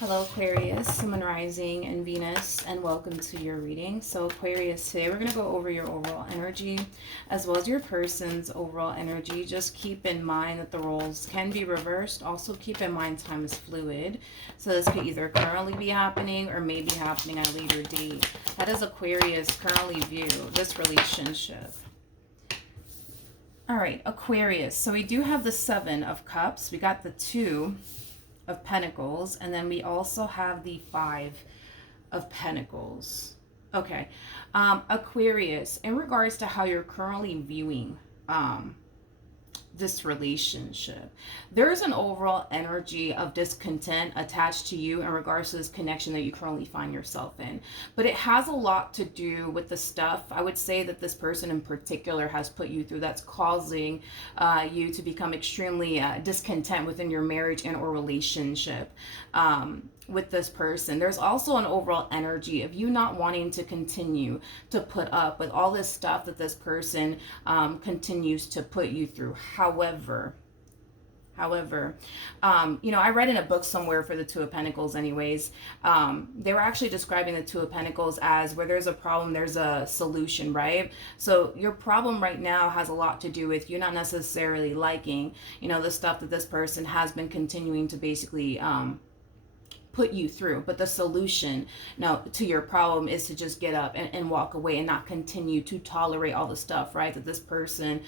Hello Aquarius, Sun, Rising, and Venus, and welcome to your reading. So Aquarius, today we're going to go over your overall energy as well as your person's overall energy. Just keep in mind that the roles can be reversed. Also keep in mind time is fluid. So this could either currently be happening or may be happening at a later date. How does Aquarius currently view this relationship? All right, Aquarius. So we do have the Seven of Cups. We got the Two of Pentacles, and then we also have the Five of Pentacles. Okay, Aquarius, in regards to how you're currently viewing this relationship, there's an overall energy of discontent attached to you in regards to this connection that you currently find yourself in, but it has a lot to do with the stuff I would say that this person in particular has put you through that's causing you to become extremely discontent within your marriage and or relationship with this person. There's also an overall energy of you not wanting to continue to put up with all this stuff that this person continues to put you through. However, I read in a book somewhere for the Two of Pentacles anyways, they were actually describing the Two of Pentacles as where there's a problem, there's a solution, right? So your problem right now has a lot to do with you not necessarily liking, the stuff that this person has been continuing to basically put you through, but the solution now to your problem is to just get up and walk away and not continue to tolerate all the stuff, right, that this person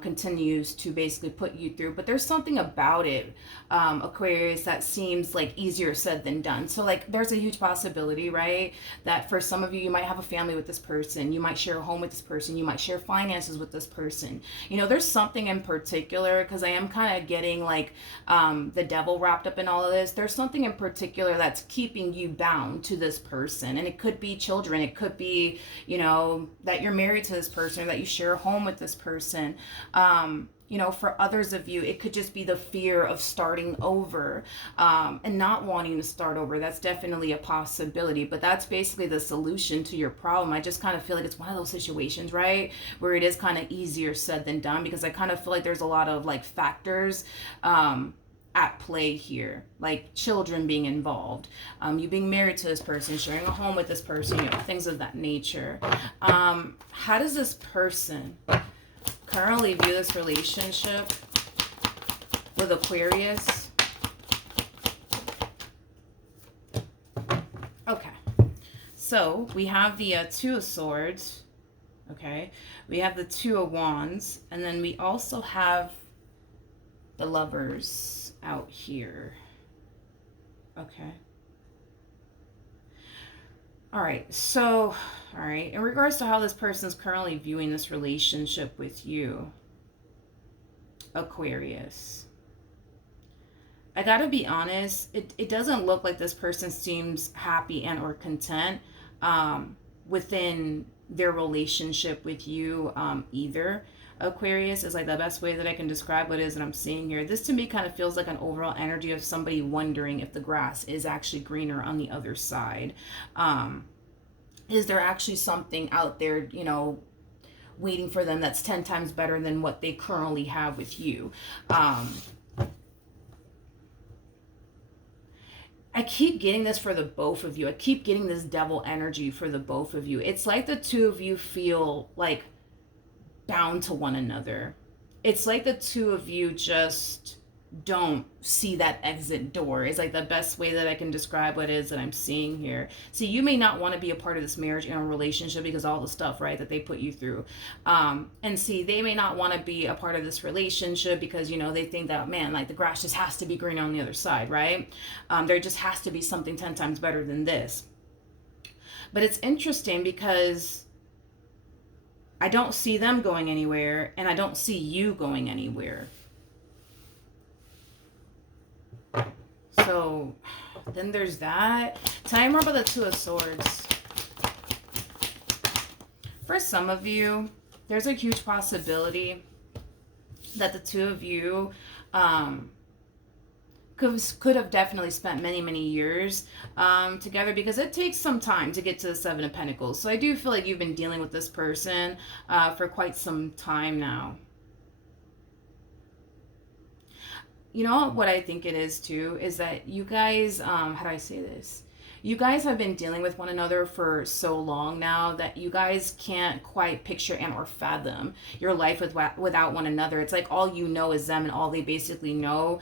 continues to basically put you through. But there's something about it, Aquarius, that seems like easier said than done. So like there's a huge possibility, right, that for some of you, you might have a family with this person, you might share a home with this person, you might share finances with this person. There's something in particular, because I am kind of getting like the devil wrapped up in all of this. There's something in particular that's keeping you bound to this person, and it could be children, it could be that you're married to this person or that you share a home with this person. For others of you, it could just be the fear of starting over and not wanting to start over. That's definitely a possibility, but that's basically the solution to your problem. I just kind of feel like it's one of those situations, right, where it is kind of easier said than done, because I kind of feel like there's a lot of like factors at play here, like children being involved, you being married to this person, sharing a home with this person, things of that nature. How does this person currently view this relationship with Aquarius? Okay, so we have the Two of Swords, okay, we have the Two of Wands, and then we also have the Lovers out here. Okay. All right. So, all right. In regards to how this person is currently viewing this relationship with you, Aquarius, I gotta be honest, it doesn't look like this person seems happy and or content within their relationship with you either. Aquarius is like the best way that I can describe what it is that I'm seeing here. This to me kind of feels like an overall energy of somebody wondering if the grass is actually greener on the other side. Is there actually something out there, waiting for them that's 10 times better than what they currently have with you? I keep getting this for the both of you. I keep getting this devil energy for the both of you. It's like the two of you feel like bound to one another. It's like the two of you just don't see that exit door. It's like the best way that I can describe what it is that I'm seeing here. So you may not want to be a part of this marriage and a relationship because all the stuff, right, that they put you through. And see, they may not want to be a part of this relationship because, they think that, man, like the grass just has to be green on the other side, right? There just has to be something 10 times better than this. But it's interesting because I don't see them going anywhere, and I don't see you going anywhere. So then there's that. Tell me more about the Two of Swords. For some of you, there's a huge possibility that the two of you could have definitely spent many, many years together, because it takes some time to get to the Seven of Pentacles. So I do feel like you've been dealing with this person for quite some time now. you know what I think it is too is that you guys, how do I say this? You guys have been dealing with one another for so long now that you guys can't quite picture and or fathom your life without one another. It's like all you know is them, and all they basically know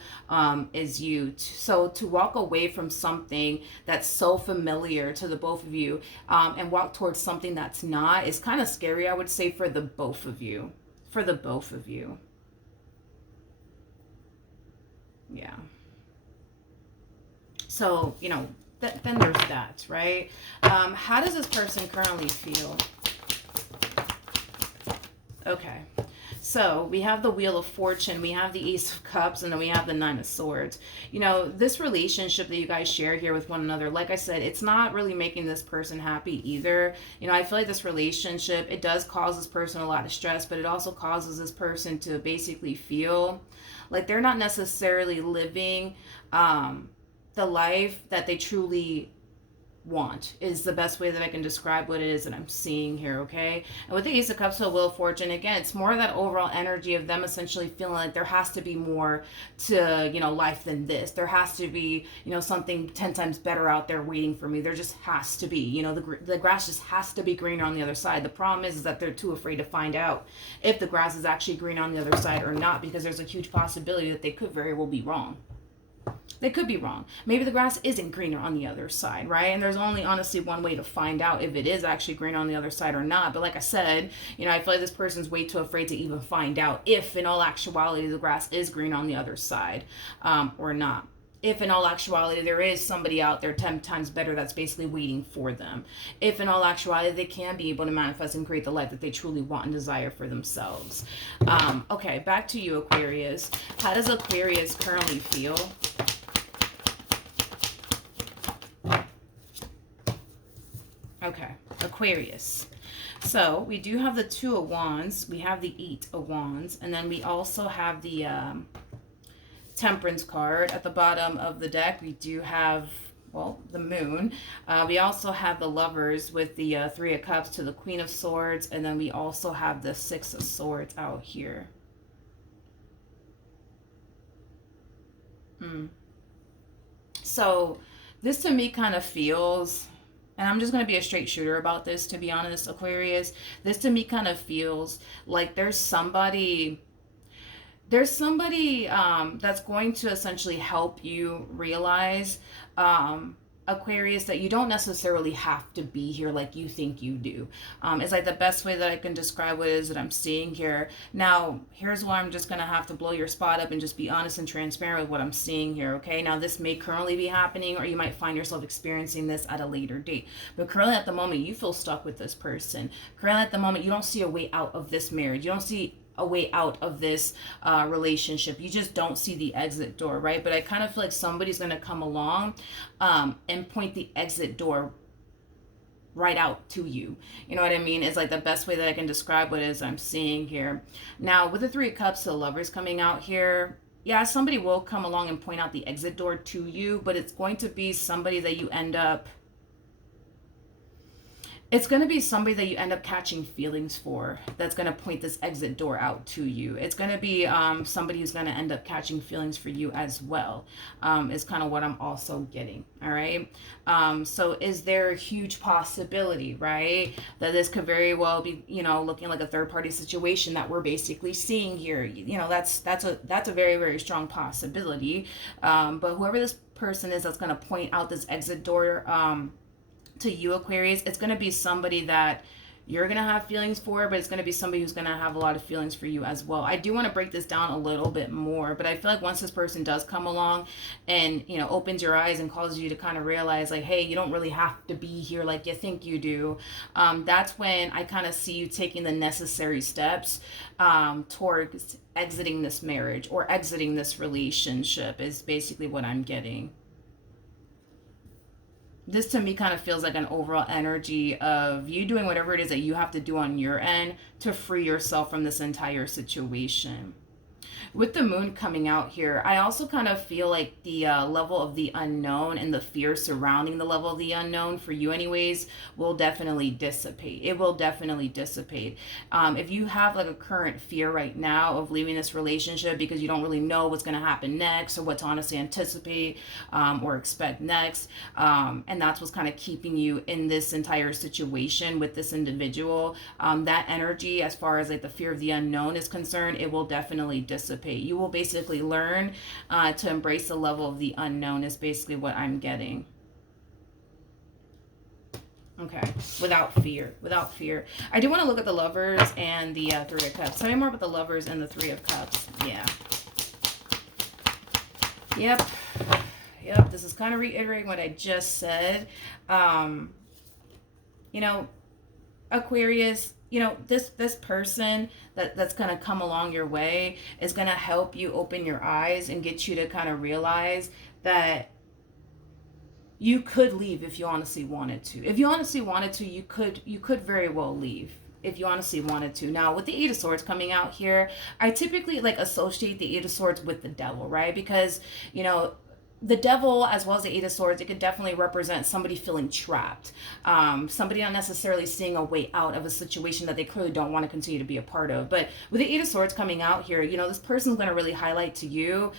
is you. So to walk away from something that's so familiar to the both of you, and walk towards something that's not, is kind of scary, I would say, for the both of you. For the both of you. Yeah. So, then there's that, right? How does this person currently feel? Okay. So we have the Wheel of Fortune, we have the Ace of Cups, and then we have the Nine of Swords. This relationship that you guys share here with one another, like I said, it's not really making this person happy either. I feel like this relationship, it does cause this person a lot of stress, but it also causes this person to basically feel like they're not necessarily living the life that they truly want, is the best way that I can describe what it is that I'm seeing here, okay? And with the Ace of Cups to the Wheel of Fortune, again, it's more of that overall energy of them essentially feeling like there has to be more to, life than this. There has to be, something 10 times better out there waiting for me. There just has to be, the grass just has to be greener on the other side. The problem is that they're too afraid to find out if the grass is actually green on the other side or not, because there's a huge possibility that they could very well be wrong. They could be wrong. Maybe the grass isn't greener on the other side, right? And there's only honestly one way to find out if it is actually green on the other side or not. But like I said, I feel like this person's way too afraid to even find out if in all actuality the grass is green on the other side, or not. If in all actuality there is somebody out there 10 times better that's basically waiting for them. If in all actuality they can be able to manifest and create the life that they truly want and desire for themselves. Okay, back to you, Aquarius. How does Aquarius currently feel? Okay, Aquarius. So we do have the Two of Wands, we have the Eight of Wands, and then we also have the Temperance card. At the bottom of the deck, we do have, well, the Moon. We also have the Lovers with the Three of Cups to the Queen of Swords, and then we also have the Six of Swords out here. So this to me kind of feels... And I'm just going to be a straight shooter about this, to be honest, Aquarius. This to me kind of feels like there's somebody that's going to essentially help you realize, Aquarius, that you don't necessarily have to be here like you think you do. It's like the best way that I can describe what it is that I'm seeing here. Now, here's why I'm just going to have to blow your spot up and just be honest and transparent with what I'm seeing here, okay? Now, this may currently be happening, or you might find yourself experiencing this at a later date. But currently at the moment, you feel stuck with this person. Currently at the moment, you don't see a way out of this marriage. You don't see a way out of this relationship. You just don't see the exit door, right? But I kind of feel like somebody's going to come along and point the exit door right out to you. You know what I mean? It's like the best way that I can describe what it is I'm seeing here. Now, with the Three of Cups, the Lovers coming out here, yeah, somebody will come along and point out the exit door to you, but it's going to be somebody that you end up... It's going to be somebody that you end up catching feelings for that's going to point this exit door out to you. It's going to be somebody who's going to end up catching feelings for you as well, is kind of what I'm also getting, all right? So is there a huge possibility, right, that this could very well be, looking like a third-party situation that we're basically seeing here? That's a very, very strong possibility. But whoever this person is that's going to point out this exit door to you, Aquarius, it's going to be somebody that you're going to have feelings for, but it's going to be somebody who's going to have a lot of feelings for you as well. I do want to break this down a little bit more, but I feel like once this person does come along and, opens your eyes and causes you to kind of realize, like, hey, you don't really have to be here like you think you do, that's when I kind of see you taking the necessary steps towards exiting this marriage or exiting this relationship, is basically what I'm getting. This to me kind of feels like an overall energy of you doing whatever it is that you have to do on your end to free yourself from this entire situation. With the moon coming out here, I also kind of feel like the level of the unknown and the fear surrounding the level of the unknown for you anyways will definitely dissipate. It will definitely dissipate. If you have like a current fear right now of leaving this relationship because you don't really know what's going to happen next or what to honestly anticipate or expect next, and that's what's kind of keeping you in this entire situation with this individual, that energy as far as like the fear of the unknown is concerned, it will definitely dissipate. You will basically learn to embrace the level of the unknown is basically what I'm getting. Okay, without fear, without fear. I do want to look at the Lovers and the Three of Cups. Tell me more about the Lovers and the Three of Cups. Yeah. Yep. Yep, this is kind of reiterating what I just said. You know, Aquarius, you know, this person that's going to come along your way is going to help you open your eyes and get you to kind of realize that you could leave if you honestly wanted to. If you honestly wanted to, you could very well leave if you honestly wanted to. Now, with the Eight of Swords coming out here, I typically like associate the Eight of Swords with the devil, right? Because, you know, the devil as well as the Eight of Swords, it could definitely represent somebody feeling trapped, somebody not necessarily seeing a way out of a situation that they clearly don't want to continue to be a part of. But with the Eight of Swords coming out here, you know, this person's going to really highlight to you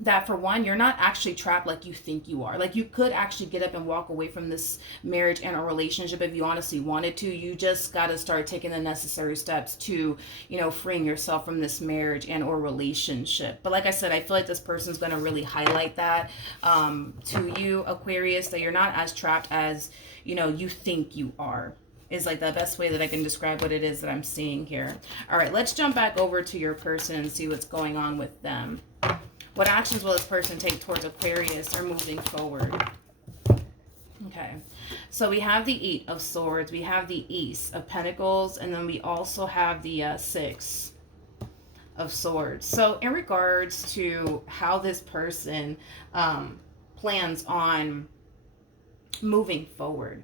that for one, you're not actually trapped like you think you are. Like you could actually get up and walk away from this marriage and a relationship if you honestly wanted to. You just got to start taking the necessary steps to, you know, freeing yourself from this marriage and or relationship. But like I said, I feel like this person's going to really highlight that to you, Aquarius, that you're not as trapped as, you know, you think you are. Is like the best way that I can describe what it is that I'm seeing here. All right, let's jump back over to your person and see what's going on with them. What actions will this person take towards Aquarius or moving forward? Okay, so we have the Eight of Swords, we have the Ace of Pentacles, and then we also have the Six of Swords. So in regards to how this person plans on moving forward,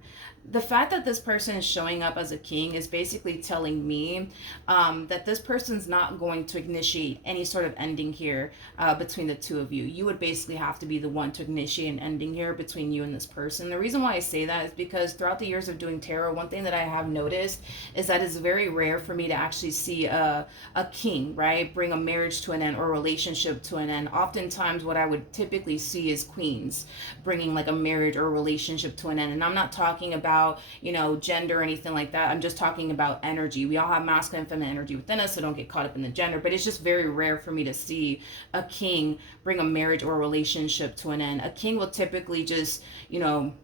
the fact that this person is showing up as a king is basically telling me that this person's not going to initiate any sort of ending here between the two of you. You would basically have to be the one to initiate an ending here between you and this person. The reason why I say that is because throughout the years of doing tarot, one thing that I have noticed is that it's very rare for me to actually see a king, right, bring a marriage to an end or a relationship to an end. Oftentimes what I would typically see is queens bringing like a marriage or a relationship to an end. And I'm not talking about, you know, gender or anything like that. I'm just talking about energy. We all have masculine and feminine energy within us, so don't get caught up in the gender. But it's just very rare for me to see a king bring a marriage or a relationship to an end. A king will typically just, you know,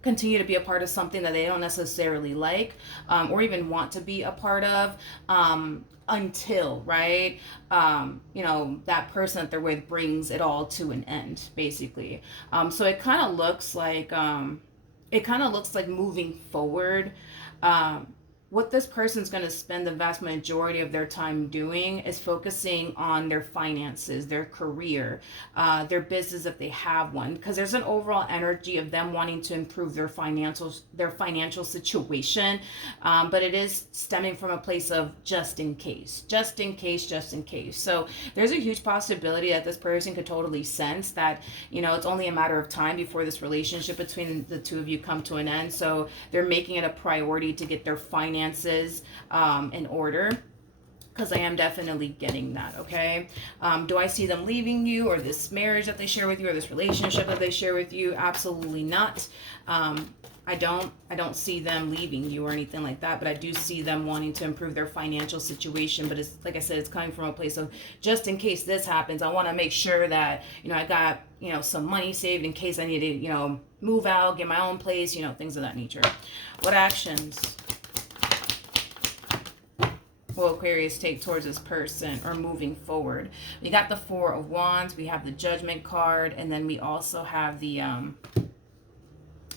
continue to be a part of something that they don't necessarily like or even want to be a part of until, right, you know, that person that they're with brings it all to an end, basically. So it kind of looks like moving forward, what this person's going to spend the vast majority of their time doing is focusing on their finances, their career, their business if they have one, because there's an overall energy of them wanting to improve their financial situation, but it is stemming from a place of just in case. So there's a huge possibility that this person could totally sense that, you know, it's only a matter of time before this relationship between the two of you come to an end. So they're making it a priority to get their finances in order, because I am definitely getting that. Okay, do I see them leaving you, or this marriage that they share with you, or this relationship that they share with you? Absolutely not. I don't see them leaving you or anything like that, but I do see them wanting to improve their financial situation. But it's like I said, it's coming from a place of just in case this happens, I want to make sure that, you know, I got, you know, some money saved in case I need to, you know, move out, get my own place, you know, things of that nature. What actions will Aquarius take towards this person or moving forward? We got the Four of Wands, we have the Judgment card, and then we also have the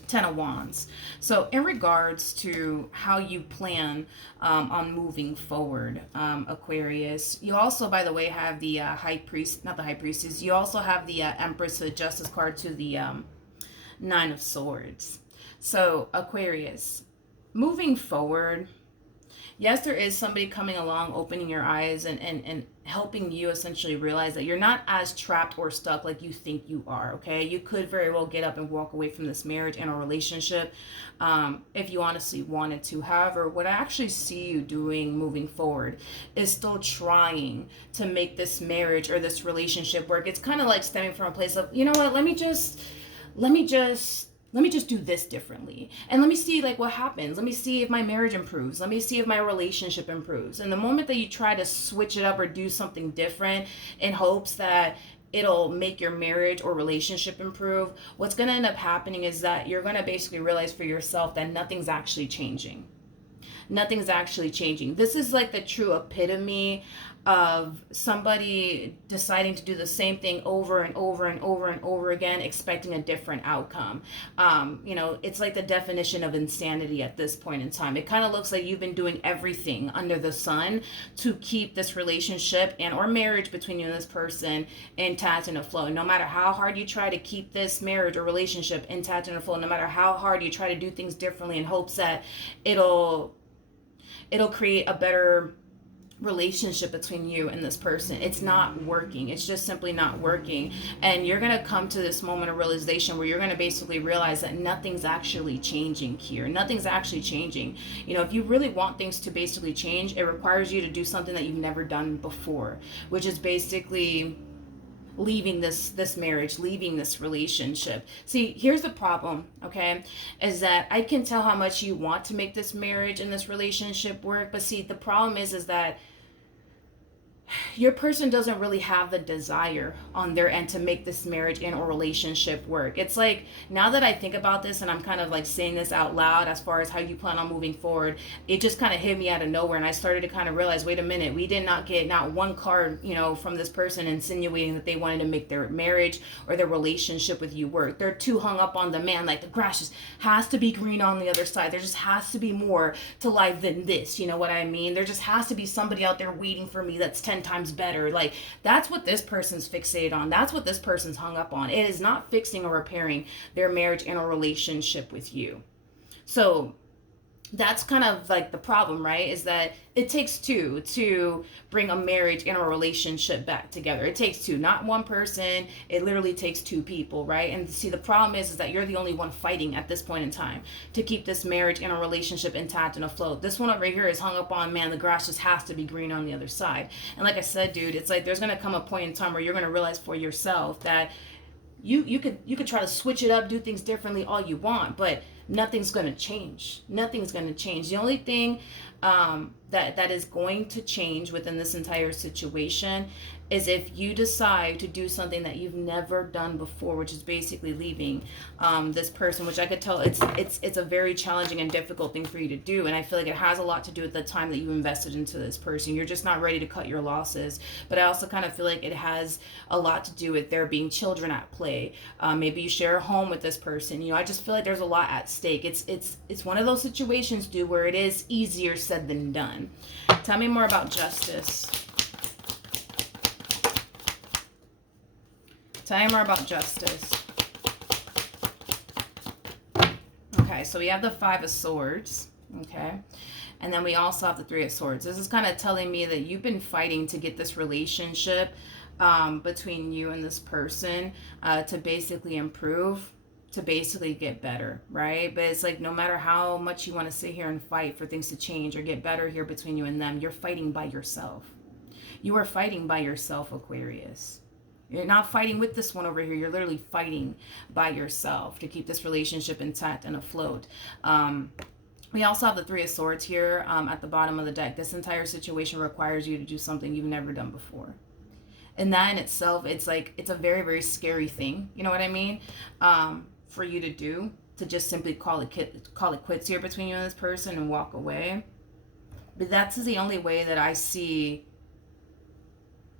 Ten of Wands. So in regards to how you plan on moving forward, Aquarius, you also, by the way, have the High Priest, not the High Priestess, you also have the Empress, the Justice card to the Nine of Swords. So Aquarius, moving forward, Yes, there is somebody coming along, opening your eyes and helping you essentially realize that you're not as trapped or stuck like you think you are, okay? You could very well get up and walk away from this marriage and a relationship if you honestly wanted to. However, what I actually see you doing moving forward is still trying to make this marriage or this relationship work. It's kind of like stemming from a place of, you know what, let me just let me just do this differently, and let me see like what happens. Let me see if my marriage improves. Let me see if my relationship improves. And the moment that you try to switch it up or do something different in hopes that it'll make your marriage or relationship improve, what's going to end up happening is that you're going to basically realize for yourself that nothing's actually changing. Nothing's actually changing. This is like the true epitome of somebody deciding to do the same thing over and over and over and over again, expecting a different outcome. It's like the definition of insanity at this point in time. It kind of looks like you've been doing everything under the sun to keep this relationship and or marriage between you and this person intact and afloat. No matter how hard you try to keep this marriage or relationship intact and afloat, no matter how hard you try to do things differently in hopes that it'll create a better relationship between you and this person, it's not working. It's just simply not working. And you're going to come to this moment of realization where you're going to basically realize that nothing's actually changing here. Nothing's actually changing. If you really want things to basically change, it requires you to do something that you've never done before, which is basically leaving this marriage, leaving this relationship. See, here's the problem, okay, is that I can tell how much you want to make this marriage and this relationship work, but see, the problem is that your person doesn't really have the desire on their end to make this marriage and or relationship work. It's like, now that I think about this and I'm kind of like saying this out loud as far as how you plan on moving forward, it just kind of hit me out of nowhere, and I started to kind of realize, wait a minute, we did not get not one card, from this person insinuating that they wanted to make their marriage or their relationship with you work. They're too hung up on the man, like the grass just has to be green on the other side. There just has to be more to life than this, you know what I mean? There just has to be somebody out there waiting for me that's 10 times better. Like, that's what this person's fixated on. That's what this person's hung up on. It is not fixing or repairing their marriage and a relationship with you. So that's kind of like the problem, right? Is that it takes two to bring a marriage and a relationship back together. It takes two, not one person. It literally takes two people, right? And see, the problem is that you're the only one fighting at this point in time to keep this marriage and a relationship intact and afloat. This one over here is hung up on, man, the grass just has to be green on the other side. And like I said, dude, it's like there's gonna come a point in time where you're gonna realize for yourself that you could try to switch it up, do things differently all you want, but nothing's going to change. Nothing's going to change. The only thing that is going to change within this entire situation is if you decide to do something that you've never done before, which is basically leaving this person, which I could tell it's a very challenging and difficult thing for you to do. And I feel like it has a lot to do with the time that you invested into this person. You're just not ready to cut your losses. But I also kind of feel like it has a lot to do with there being children at play. Maybe you share a home with this person. I just feel like there's a lot at stake. It's one of those situations, dude, where it is easier said than done. Tell me more about justice. Tell me more about justice. Okay, so we have the Five of Swords, okay? And then we also have the Three of Swords. This is kind of telling me that you've been fighting to get this relationship between you and this person to basically improve, to basically get better, right? But it's like no matter how much you want to sit here and fight for things to change or get better here between you and them, you're fighting by yourself. You are fighting by yourself, Aquarius. You're not fighting with this one over here. You're literally fighting by yourself to keep this relationship intact and afloat. We also have the Three of Swords here at the bottom of the deck. This entire situation requires you to do something you've never done before. And that in itself, it's a very, very scary thing. You know what I mean? For you to do, to just simply call it quits here between you and this person and walk away. But that's the only way that I see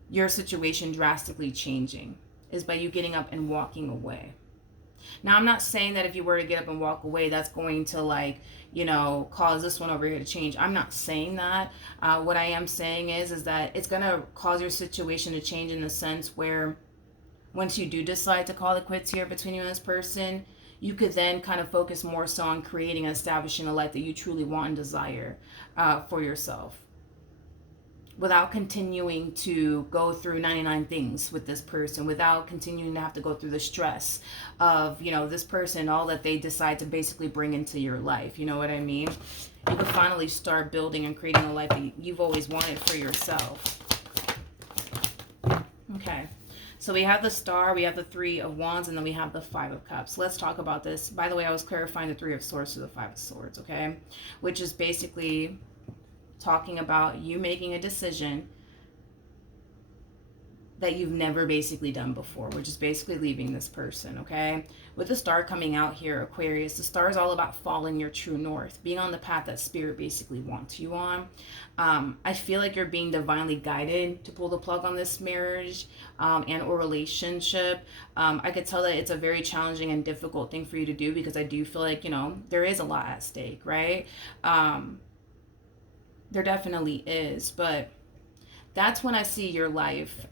your situation drastically changing, is by you getting up and walking away. Now, I'm not saying that if you were to get up and walk away, that's going to cause this one over here to change. I'm not saying that. What I am saying is that it's going to cause your situation to change in the sense where once you do decide to call it quits here between you and this person, you could then kind of focus more so on creating and establishing a life that you truly want and desire for yourself, without continuing to go through 99 things with this person, without continuing to have to go through the stress of, you know, this person, all that they decide to basically bring into your life. You know what I mean? You can finally start building and creating a life that you've always wanted for yourself. Okay. So we have the Star, we have the Three of Wands, and then we have the Five of Cups. Let's talk about this. By the way, I was clarifying the Three of Swords to the Five of Swords, okay? Which is basically talking about you making a decision that you've never basically done before, which is basically leaving this person, okay? With the Star coming out here, Aquarius, the Star is all about following your true north, being on the path that Spirit basically wants you on. I feel like you're being divinely guided to pull the plug on this marriage and or relationship. I could tell that it's a very challenging and difficult thing for you to do, because I do feel like, you know, there is a lot at stake, right? There definitely is, but that's when I see your life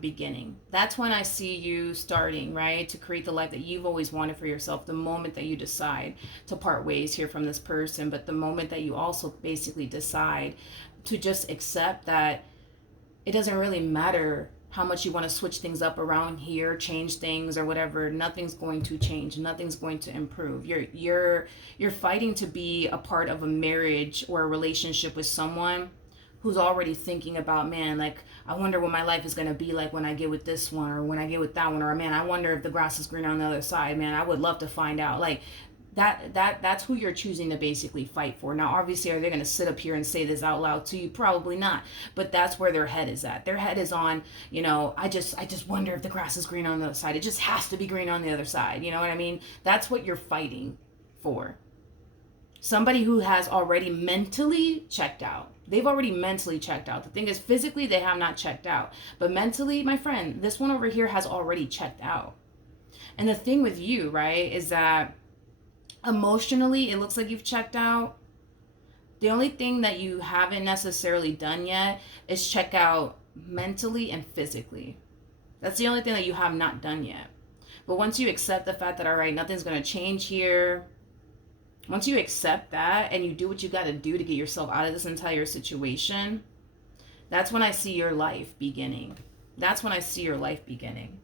beginning. That's when I see you starting, right, to create the life that you've always wanted for yourself, the moment that you decide to part ways here from this person, but the moment that you also basically decide to just accept that it doesn't really matter how much you want to switch things up around here, change things or whatever. Nothing's going to change. Nothing's going to improve. You're fighting to be a part of a marriage or a relationship with someone who's already thinking about, man, like, I wonder what my life is going to be like when I get with this one, or when I get with that one, or man, I wonder if the grass is green on the other side. Man, I would love to find out. Like, that's who you're choosing to basically fight for. Now, obviously, are they going to sit up here and say this out loud to you? Probably not. But that's where their head is at. Their head is on, you know, I just wonder if the grass is green on the other side. It just has to be green on the other side. You know what I mean? That's what you're fighting for. Somebody who has already mentally checked out. They've already mentally checked out. The thing is, physically, they have not checked out. But mentally, my friend, this one over here has already checked out. And the thing with you, right, is that emotionally, it looks like you've checked out. The only thing that you haven't necessarily done yet is check out mentally and physically. That's the only thing that you have not done yet. But once you accept the fact that, all right, nothing's going to change here, once you accept that and you do what you got to do to get yourself out of this entire situation, that's when I see your life beginning. That's when I see your life beginning,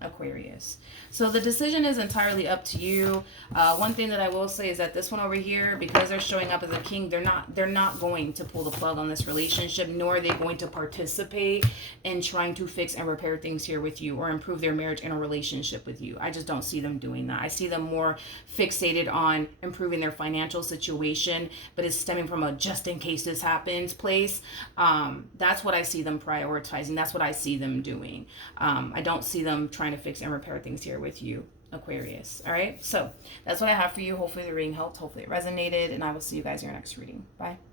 Aquarius. So the decision is entirely up to you. One thing that I will say is that this one over here, because they're showing up as a king, they're not going to pull the plug on this relationship, nor are they going to participate in trying to fix and repair things here with you or improve their marriage and a relationship with you. I just don't see them doing that. I see them more fixated on improving their financial situation, but it's stemming from a just in case this happens place. That's what I see them prioritizing. That's what I see them doing. I don't see them trying to fix and repair things here with you, Aquarius. All right, so that's what I have for you. Hopefully the reading helped, hopefully it resonated, and I will see you guys in your next reading. Bye.